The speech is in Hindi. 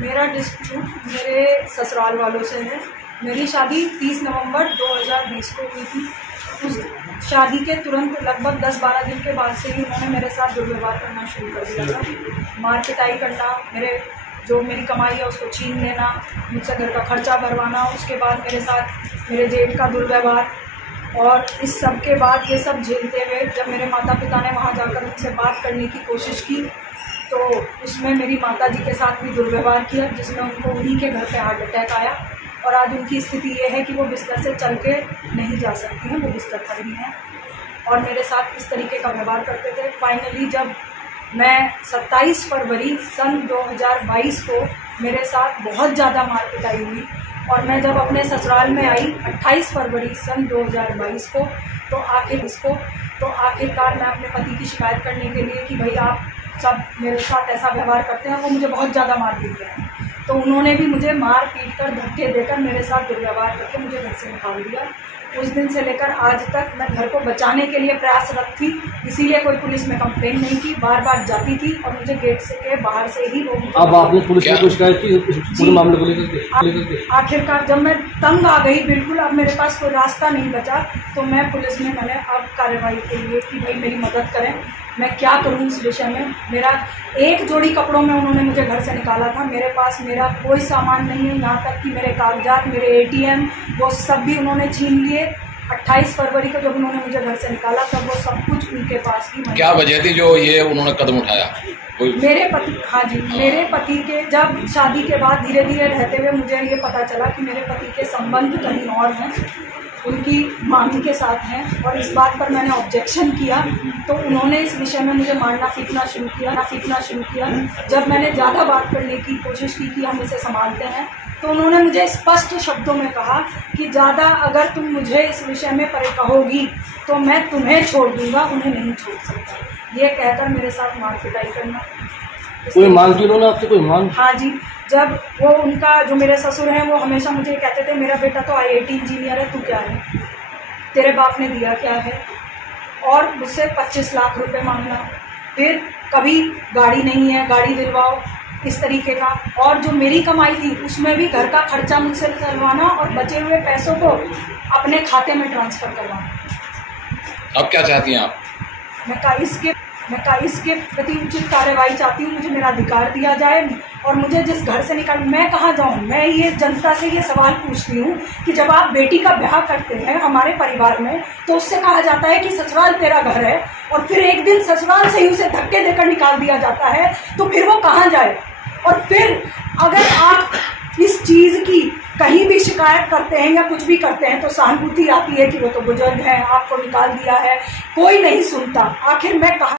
मेरा डिस्प्यूट मेरे ससुराल वालों से है। मेरी शादी 30 नवंबर 2020 को हुई थी। उस शादी के तुरंत लगभग 10-12 दिन के बाद से ही उन्होंने मेरे साथ दुर्व्यवहार करना शुरू कर दिया था। मार पिटाई करना, मेरी कमाई है उसको छीन लेना, मुझसे घर का खर्चा भरवाना, उसके बाद मेरे साथ मेरे जेठ का दुर्व्यवहार। और इस सब के बाद ये सब झेलते हुए जब मेरे माता पिता ने वहाँ जाकर उनसे बात करने की कोशिश की तो उसमें मेरी माताजी के साथ भी दुर्व्यवहार किया, जिसमें उनको उन्हीं के घर पे हार्ट अटैक आया और आज उनकी स्थिति ये है कि वो बिस्तर से चल के नहीं जा सकती हैं, वो बिस्तर पर ही हैं और मेरे साथ इस तरीके का व्यवहार करते थे। फाइनली जब मैं 27 फरवरी सन 2022 को मेरे साथ बहुत ज़्यादा मार पिटाई हुई और मैं जब अपने ससुराल में आई 28 फरवरी सन 2022 को तो आखिरकार मैं अपने पति की शिकायत करने के लिए कि भाई आप सब मेरे साथ ऐसा व्यवहार करते हैं, वो मुझे बहुत ज़्यादा मार पीट रहे हैं, तो उन्होंने भी मुझे मार पीट कर धक्के देकर मेरे साथ दुर्व्यवहार करके मुझे घर से निकाल दिया। उस दिन से लेकर आज तक मैं घर को बचाने के लिए प्रयासरत थी, इसीलिए कोई पुलिस में कंप्लेन नहीं की, बार बार जाती थी और मुझे गेट से के बाहर से ही वो। अब आपने पुलिस में कोई शिकायत की पूरे मामले को लेकर? आखिरकार जब मैं तंग आ गई, बिल्कुल अब मेरे पास कोई रास्ता नहीं बचा, तो मैं पुलिस में मैंने अब कार्रवाई के लिए कि भाई मेरी मदद करें, मैं क्या करूं इस विषय में। मेरा एक जोड़ी कपड़ों में उन्होंने मुझे घर से निकाला था, मेरे पास मेरा कोई सामान नहीं है, यहाँ तक कि मेरे कागजात, मेरे ATM वो सब भी उन्होंने छीन लिए। 28 फरवरी को जब उन्होंने मुझे घर से निकाला तब वो सब कुछ उनके पास ही। क्या वजह थी जो ये उन्होंने कदम उठाया? मेरे पति, हाँ जी, मेरे पति के जब शादी के बाद धीरे धीरे रहते हुए मुझे ये पता चला कि मेरे पति के संबंध कहीं और हैं, उनकी मामी के साथ हैं और इस बात पर मैंने ऑब्जेक्शन किया तो उन्होंने इस विषय में मुझे मारना पीटना शुरू किया। जब मैंने ज़्यादा बात करने की कोशिश की कि हम इसे संभालते हैं तो उन्होंने मुझे स्पष्ट शब्दों में कहा कि ज़्यादा अगर तुम मुझे इस विषय में परे कहोगी तो मैं तुम्हें छोड़ दूंगा, उन्हें नहीं छोड़ सकता। ये कहकर मेरे साथ मार पिटाई करना। कोई मांग की उन्होंने आपसे, कोई मांग? हाँ जी, जब वो उनका जो मेरे ससुर हैं वो हमेशा मुझे कहते थे मेरा बेटा तो IIT इंजीनियर है, तू क्या है, तेरे बाप ने दिया क्या है, और मुझसे 25 लाख रुपए मांगना, फिर कभी गाड़ी नहीं है गाड़ी दिलवाओ, इस तरीके का। और जो मेरी कमाई थी उसमें भी घर का खर्चा मुझसे करवाना और बचे हुए पैसों को अपने खाते में ट्रांसफ़र करवाना। अब क्या चाहती हैं आप? मैं कहा इसके प्रति उचित कार्रवाई चाहती हूँ, मुझे मेरा अधिकार दिया जाए और मुझे जिस घर से निकाल, मैं कहाँ जाऊँ। मैं ये जनता से ये सवाल पूछती हूँ कि जब आप बेटी का ब्याह करते हैं हमारे परिवार में तो उससे कहा जाता है कि ससुराल तेरा घर है और फिर एक दिन ससुराल से ही उसे धक्के देकर निकाल दिया जाता है, तो फिर वो कहाँ जाए। और फिर अगर आप इस चीज़ की कहीं भी शिकायत करते हैं या कुछ भी करते हैं तो सहानुभूति आती है कि वो तो बुजुर्ग हैं, आपको निकाल दिया है, कोई नहीं सुनता। आखिर मैं कहाँ